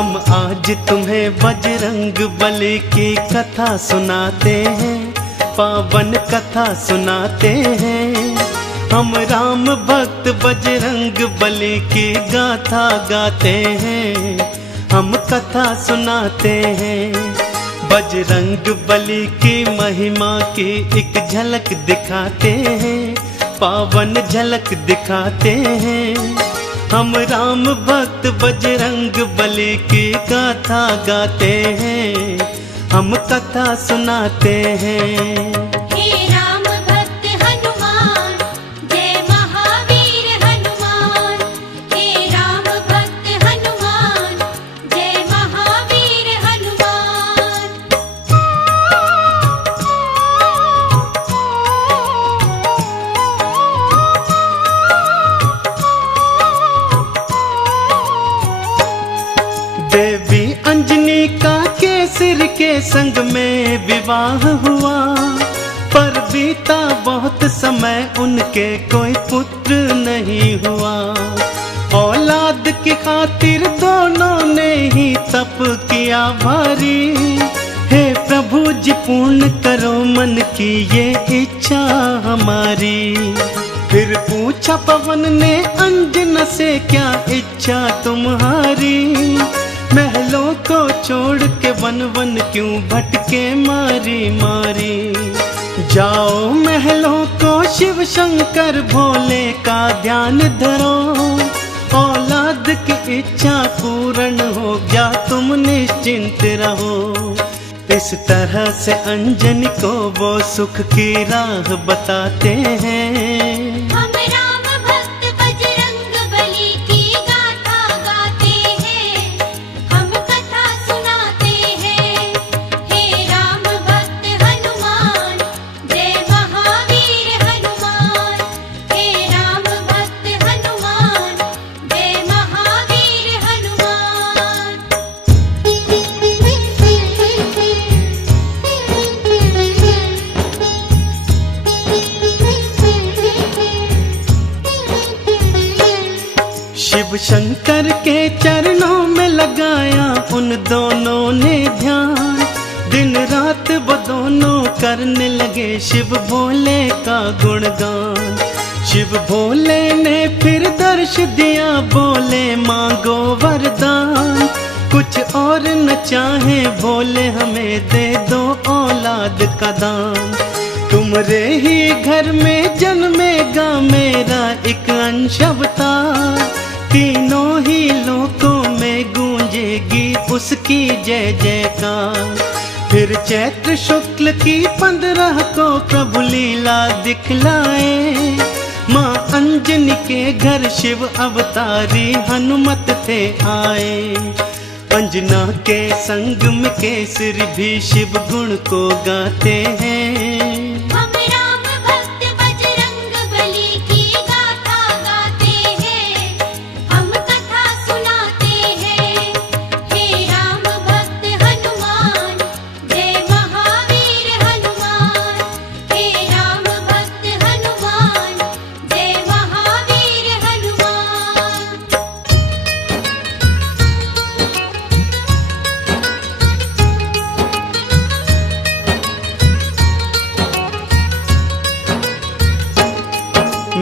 हम आज तुम्हें बजरंग बली की कथा सुनाते हैं, पावन कथा सुनाते हैं। हम राम भक्त बजरंग बली की गाथा गाते हैं, हम कथा सुनाते हैं। बजरंग बली की महिमा की एक झलक दिखाते हैं, पावन झलक दिखाते हैं। हम राम भक्त बजरंग बली की गाथा गाते हैं, हम कथा सुनाते हैं। देवी अंजनी का केसर के संग में विवाह हुआ, पर बीता बहुत समय उनके कोई पुत्र नहीं हुआ। औलाद की खातिर दोनों ने ही तप किया भारी, हे प्रभु जी पूर्ण करो मन की ये इच्छा हमारी। फिर पूछा पवन ने अंजना से क्या इच्छा तुम्हारी, महलों को छोड़ के वन वन क्यों भटके मारी मारी। जाओ महलों को शिव शंकर भोले का ध्यान धरो, औलाद की इच्छा पूर्ण हो गया तुम निश्चिंत रहो। इस तरह से अंजनी को वो सुख की राह बताते हैं। शिव शंकर के चरणों में लगाया उन दोनों ने ध्यान, दिन रात वो दोनों करने लगे शिव भोले का गुणगान। शिव भोले ने फिर दर्श दिया, बोले मांगो वरदान, कुछ और न चाहे भोले हमें दे दो औलाद का दान। तुम्हारे ही घर में जन्मेगा मेरा एक अंश अवतार, तीनों ही लोकों में गूंजेगी उसकी जय जयकार। फिर चैत्र शुक्ल की 15 को प्रभु लीला दिखलाए, माँ अंजनी के घर शिव अवतारी हनुमत थे आए। अंजना के संग में केसरी भी शिव गुण को गाते हैं।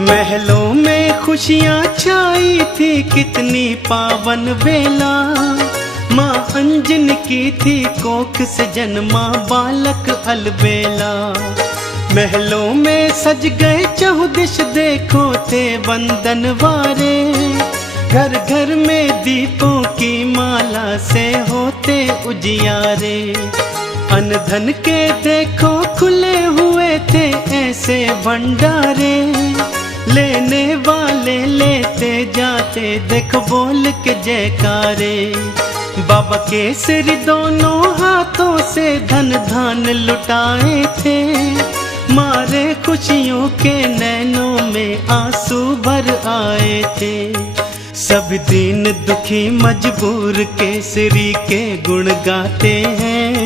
महलों में खुशियाँ छाई थी कितनी पावन बेला, माँ अंजनी की थी कोख से जन्मा बालक अलबेला। महलों में सज गए चहुदिश देखो थे वंदन वारे, घर घर में दीपों की माला से होते उजियारे। अन्न धन के देखो खुले हुए थे ऐसे भंडारे, लेने वाले लेते जाते देखो बोल के जयकारे। बाबा केसरी दोनों हाथों से धन धान लुटाए थे, मारे खुशियों के नैनों में आंसू भर आए थे। सब दीन दुखी मजबूर केसरी के गुण गाते हैं।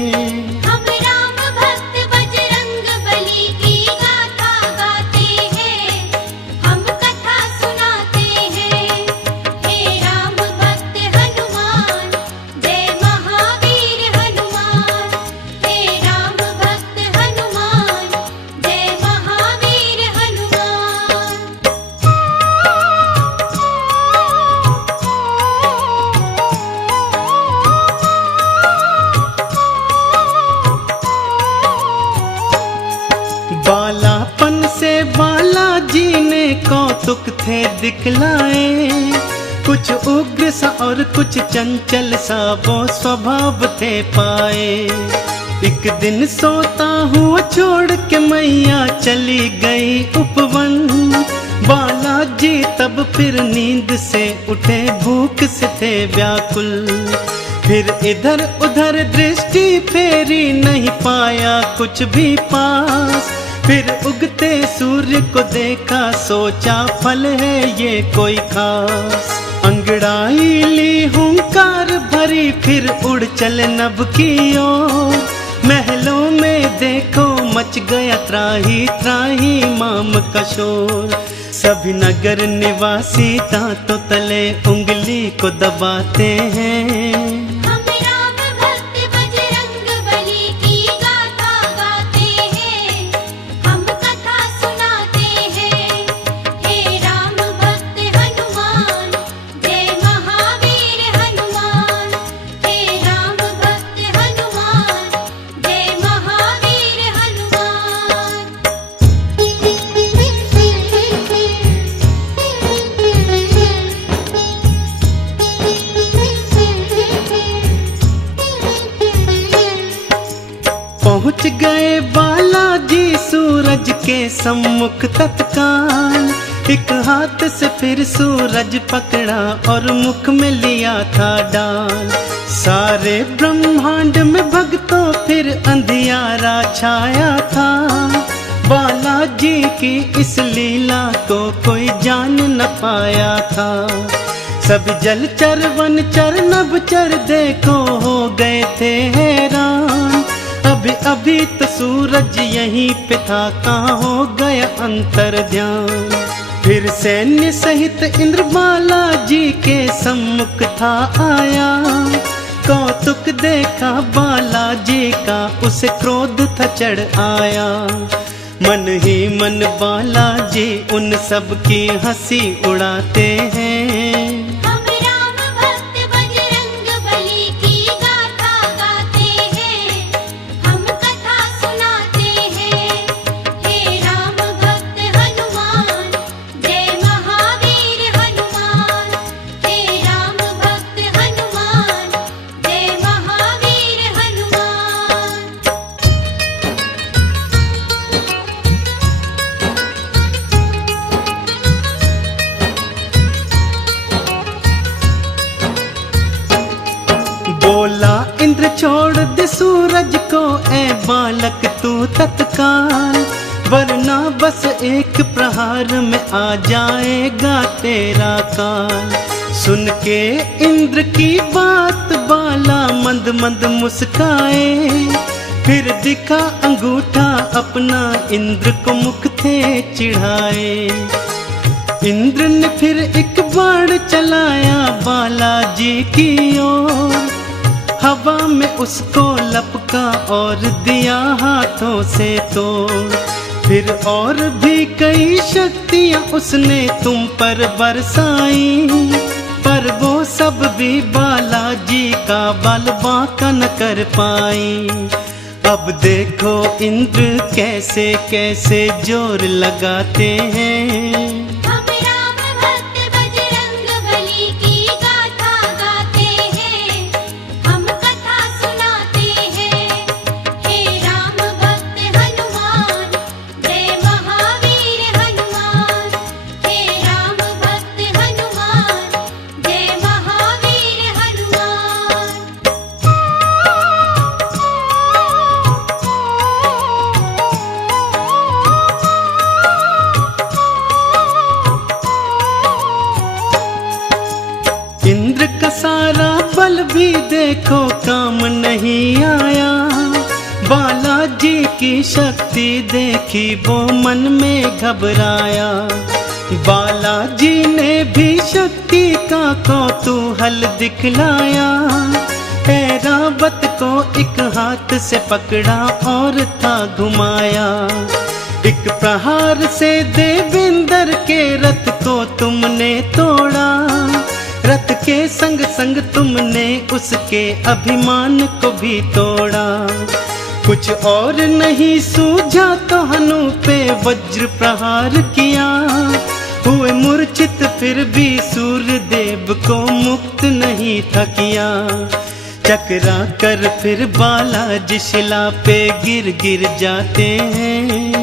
जय और कुछ चंचल सा वो स्वभाव थे पाए। एक दिन सोता हुआ छोड़ के मैया चली गई उपवन। बालाजी तब फिर नींद से उठे, भूख से थे व्याकुल। फिर इधर उधर दृष्टि फेरी, नहीं पाया कुछ भी पास। फिर उगते सूर्य को देखा, सोचा फल है ये कोई खास। अंगड़ाई ली हुंकार भरी, फिर उड़ चले नभ की ओर। महलों में देखो मच गया त्राही त्राही माम का शोर। सभी नगर निवासी दांतों तले उंगली को दबाते हैं। हम राम भक्त बजरंग बली की गाथा गाते हैं, हम कथा सुनाते हैं। हे राम भक्त हनुमान, जय महावीर हनुमान। हे राम भक्त हनुमान, जय महावीर हनुमान। पहुँच गए बालाजी सूरज के सम्मुख तत्काल। एक हाथ से फिर सूरज पकड़ा और मुख में लिया था डाल। सारे ब्रह्मांड में भक्तों फिर अंधियारा छाया था। बालाजी की इस लीला को कोई जान न पाया था। सब जलचर वनचर नभचर देखो हो गए थे हैरान। अभी अभी तो सूरज यहीं पे था, कहाँ हो गया अंतर ध्यान। फिर सैन्य सहित इंद्र बालाजी के सम्मुख था आया। कौतुक देखा बालाजी का, उसे क्रोध था चढ़ आया। मन ही मन बालाजी उन सब की हंसी उड़ाते हैं। हम राम भक्त बजरंग बली की गाथा गाते हैं, हम कथा सुनाते हैं। हे राम भक्त हनुमान, जय महावीर हनुमान। हे राम भक्त हनुमान, जय महावीर हनुमान। बोला इंद्र छोड़ दे सूरज को, ए बालक तू तत्काल। वरना बस एक प्रहार में आ जाएगा तेरा काल। सुन के इंद्र की बात बाला मंद मंद मुस्काए। फिर दिखा अंगूठा अपना, इंद्र को मुख थे चिढ़ाए। इंद्र ने फिर एक बाण चलाया बालाजी की ओर। हवा में उसको लपका और दिया हाथों से तोड़। फिर और भी कई शक्तियां उसने तुम पर बरसाई, पर वो सब भी बालाजी का बल बांका न कर पाई। अब देखो इंद्र कैसे कैसे जोर लगाते हैं। हम राम भक्त बजरंग बली की गाथा गाते हैं, हम कथा सुनाते हैं। हे राम भक्त हनुमान, जय महावीर हनुमान। हे राम भक्त हनुमान, जय महावीर हनुमान। इंद्र का सारा बल भी देखो काम नहीं आया। बालाजी की शक्ति देखी वो मन में घबराया। बालाजी ने भी शक्ति का कौतूहल दिखलाया। ऐरावत को एक हाथ से पकड़ा और था घुमाया। एक प्रहार से देवेंद्र के रथ को तुमने तोड़ा। रथ के संग संग तुमने उसके अभिमान को भी तोड़ा। कुछ और नहीं सूझा तो हनु पे वज्र प्रहार किया। हुए मूर्छित क्रोधित फिर भी सूर्य देव को मुक्त नहीं था किया। चकरा कर फिर बालाजी शिला पे गिर गिर जाते हैं।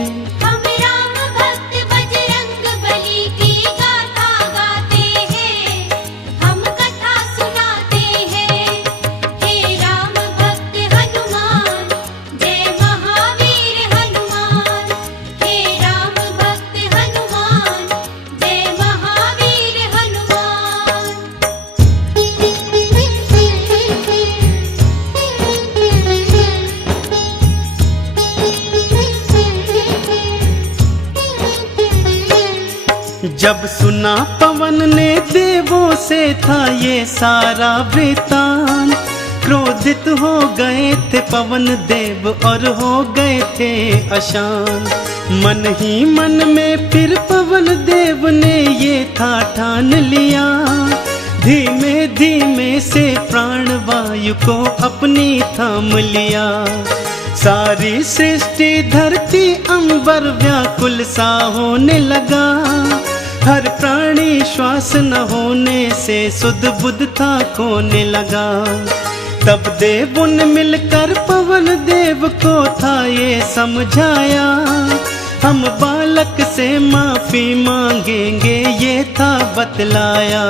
हम राम भक्त बजरंग बली की गाथा गाते हैं, हम कथा सुनाते हैं। हे राम भक्त हनुमान, जय महावीर हनुमान। हे राम भक्त हनुमान, जय महावीर हनुमान। जब सुना पवन ने देवों से था ये सारा वृतांत, क्रोधित हो गए थे पवन देव और हो गए थे अशांत। मन ही मन में फिर पवन देव ने ये था ठान लिया, धीमे धीमे से प्राण वायु को अपनी थाम लिया। सारी सृष्टि धरती अंबर व्याकुल सा होने लगा, हर प्राणी श्वास न होने से सुध बुध था खोने लगा। तब देवों ने मिलकर पवन देव को था ये समझाया, हम बालक से माफी मांगेंगे ये था बतलाया।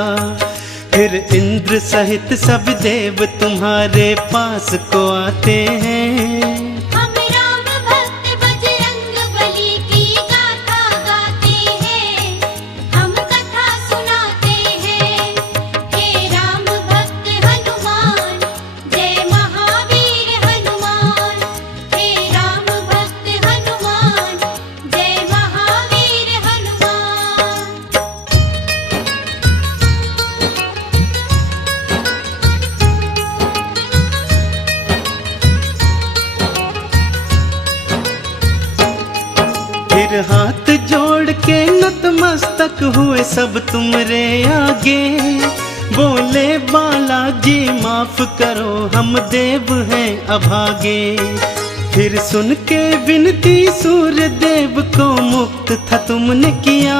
फिर इंद्र सहित सब देव तुम्हारे पास को आते हैं। हम राम भक्त बजरंग बली की गाथा गाते हैं, हम कथा सुनाते हैं। हे राम भक्त हनुमान, जय महावीर हनुमान। हे राम भक्त हनुमान, जय महावीर हनुमान। फिर हाथ जोड़ के नतमस्तक हुए सब तुमरे आगे, बोले बालाजी माफ करो हम देव हैं अभागे। फिर सुन के विनती सूर्य देव को मुक्त था तुमने किया,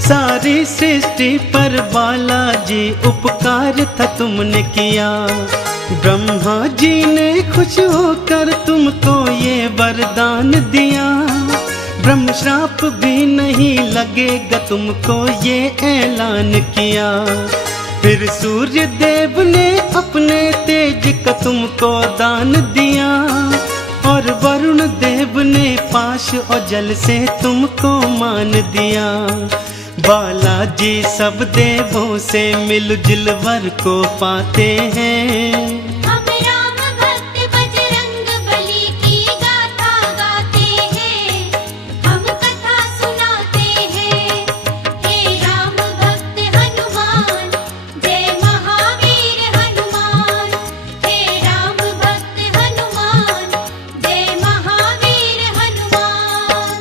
सारी सृष्टि पर बालाजी उपकार था तुमने किया। ब्रह्मा जी ने खुश होकर तुमको ये वरदान दिया, ब्रह्म श्राप भी नहीं लगेगा तुमको ये ऐलान किया। फिर सूर्य देव ने अपने तेज का तुमको दान दिया, और वरुण देव ने पाश और जल से तुमको मान दिया। बालाजी सब देवों से मिलजुल वर को पाते हैं। हम राम भक्त बजरंग बली की गाथा गाते हैं, हम कथा सुनाते हैं। हे राम भक्त हनुमान, जय महावीर हनुमान। हे राम भक्त हनुमान, जय महावीर हनुमान।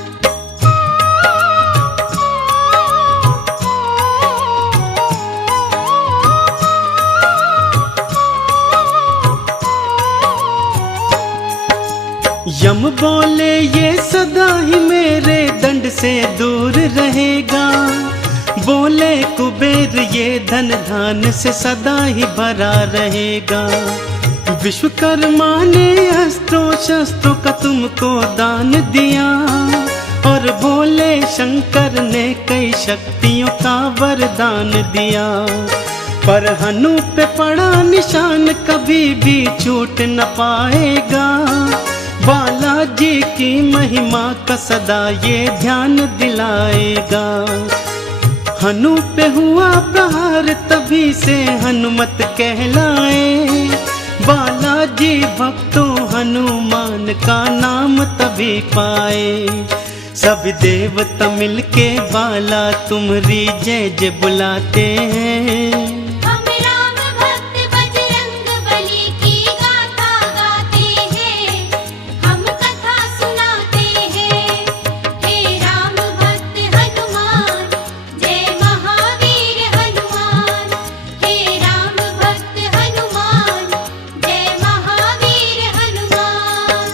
यम बोले ये सदा ही मेरे दंड से दूर रहेगा, बोले कुबेर ये धन धान से सदा ही भरा रहेगा। विश्वकर्मा ने अस्त्रों शस्त्रों का तुमको दान दिया, और भोले शंकर ने कई शक्तियों का वरदान दिया। पर हनु पे पड़ा निशान कभी भी छूट न पाएगा, बालाजी की महिमा का सदा ये ध्यान दिलाएगा। हनु पे हुआ प्रहार तभी से हनुमत कहलाए, बालाजी भक्तों हनुमान का नाम तभी पाए। सब देवता मिलके बाला तुम्हारी जय जय बुलाते हैं। हम राम भक्त बजरंग बली की गाथा गाते हैं, हम कथा सुनाते हैं। हे राम भक्त हनुमान, जय महावीर हनुमान। हे राम भक्त हनुमान, जय महावीर हनुमान।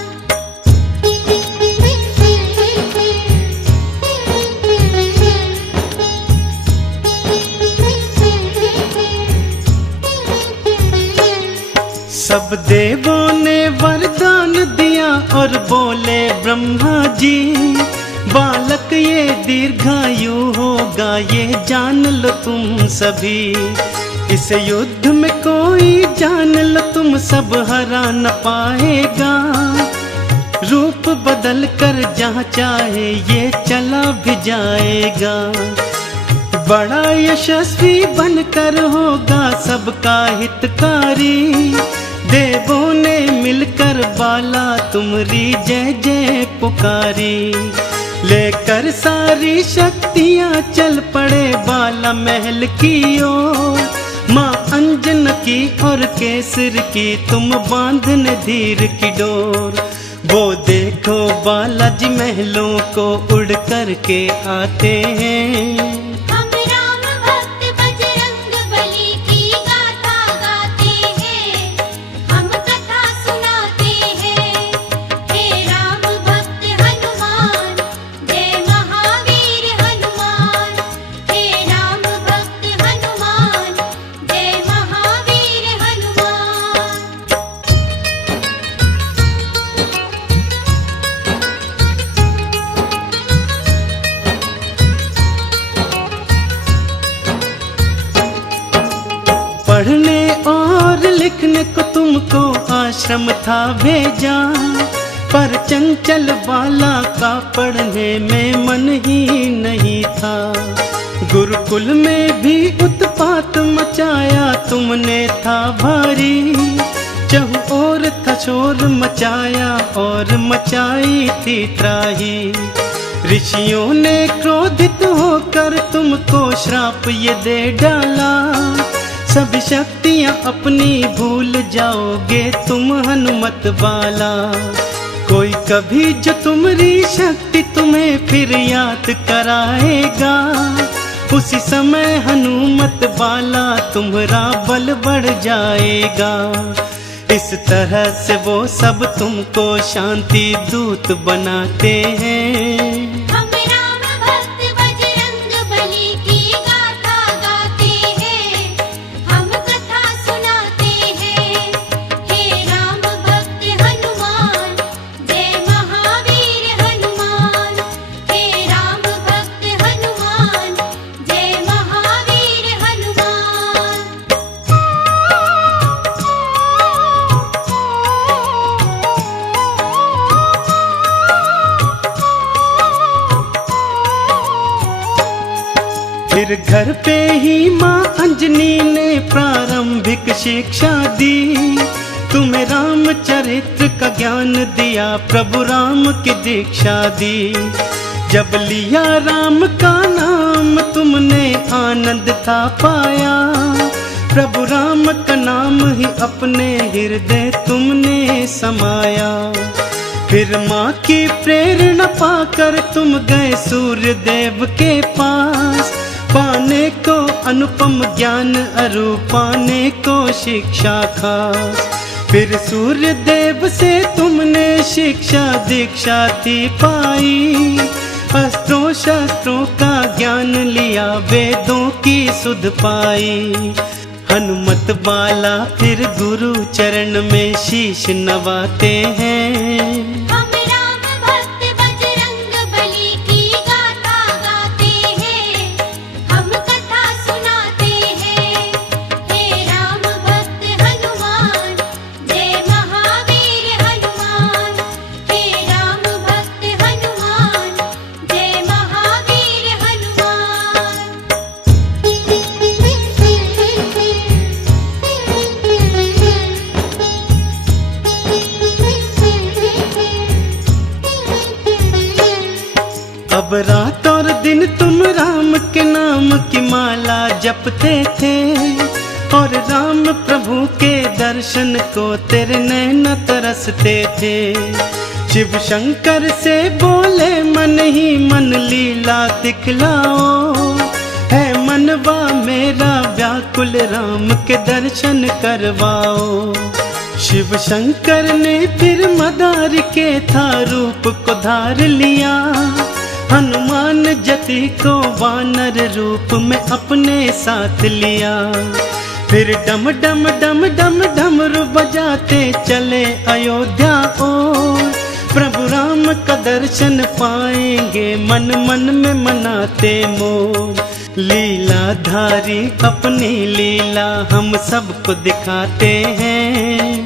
सब देवों ने वरदान दिया और बोले ब्रह्मा जी, बालक ये दीर्घायु होगा, ये जान लो तुम सभी। इस युद्ध में कोई जान लो तुम सब हरा न पाएगा, रूप बदल कर जहाँ चाहे ये चला भी जाएगा। बड़ा यशस्वी बनकर होगा सबका हितकारी, देवों ने मिलकर बाला तुमरी जय जय पुकारी। लेकर सारी शक्तियाँ चल पड़े बाला महल की ओर, माँ अंजन की और केसर की तुम बांधने धीर की डोर। वो देखो बालाजी महलों को उड़ कर के आते हैं, हम राम भक्त बजरंग बली की गाथा गाते हैं, हम कथा सुनाते हैं। हे राम भक्त हनुमान, जय महावीर हनुमान। हे राम भक्त हनुमान, जय महावीर हनुमान। पढ़ने और लिखने को तुमको आश्रम था भेजा, पर चंचल बाला का पढ़ने में मन ही नहीं था। गुरुकुल में भी उत्पात मचाया तुमने था भारी, चहु ओर था शोर मचाया और मचाई थी त्राही। ऋषियों ने क्रोधित होकर तुमको श्राप ये दे डाला, सभी शक्तियाँ अपनी भूल जाओगे तुम हनुमत बाला। कोई कभी जो तुम्हारी शक्ति तुम्हें फिर याद कराएगा, उसी समय हनुमत बाला तुम्हारा बल बढ़ जाएगा। इस तरह से वो सब तुमको शांति दूत बनाते हैं। हम राम भक्त बजरंग बली की गाथा गाते हैं, हम कथा सुनाते हैं। हे राम भक्त हनुमान, जय महावीर हनुमान। हे राम भक्त हनुमान, जय महावीर हनुमान। फिर घर पे ही माँ अंजनी ने प्रारंभिक शिक्षा दी, तुम्हें रामचरित्र का ज्ञान दिया, प्रभु राम की दीक्षा दी। जब लिया राम का नाम तुमने आनंद था पाया, प्रभु राम का नाम ही अपने हृदय तुमने समाया। फिर माँ की प्रेरणा पाकर तुम गए सूर्य देव के पास, पाने को अनुपम ज्ञान अरु पाने को शिक्षा खास। फिर सूर्य देव से तुमने शिक्षा दीक्षा थी पाई, अस्त्रों शस्त्रों का ज्ञान लिया, वेदों की सुध पाई। हनुमत बाला फिर गुरु चरण में शीश नवाते हैं। हम राम भक्त बजरंग बली की गाथा गाते हैं, हम कथा सुनाते हैं। हे राम भक्त हनुमान, जय महावीर हनुमान। हे राम भक्त हनुमान, जय महावीर हनुमान। अब रात और दिन तुम राम के नाम की माला जपते थे, और राम प्रभु के दर्शन को तेरे नैन तरसते थे। शिव शंकर से बोले मन ही मन लीला दिखलाओ, है मनवा मेरा व्याकुल राम के दर्शन करवाओ। शिव शंकर ने फिर मदार के था रूप को धार लिया, हनुमान जति को वानर रूप में अपने साथ लिया। फिर डम डम डम डम डमरू बजाते चले अयोध्या ओर। प्रभु राम का दर्शन पाएंगे मन मन में मनाते मोर। लीलाधारी अपनी लीला हम सबको दिखाते हैं।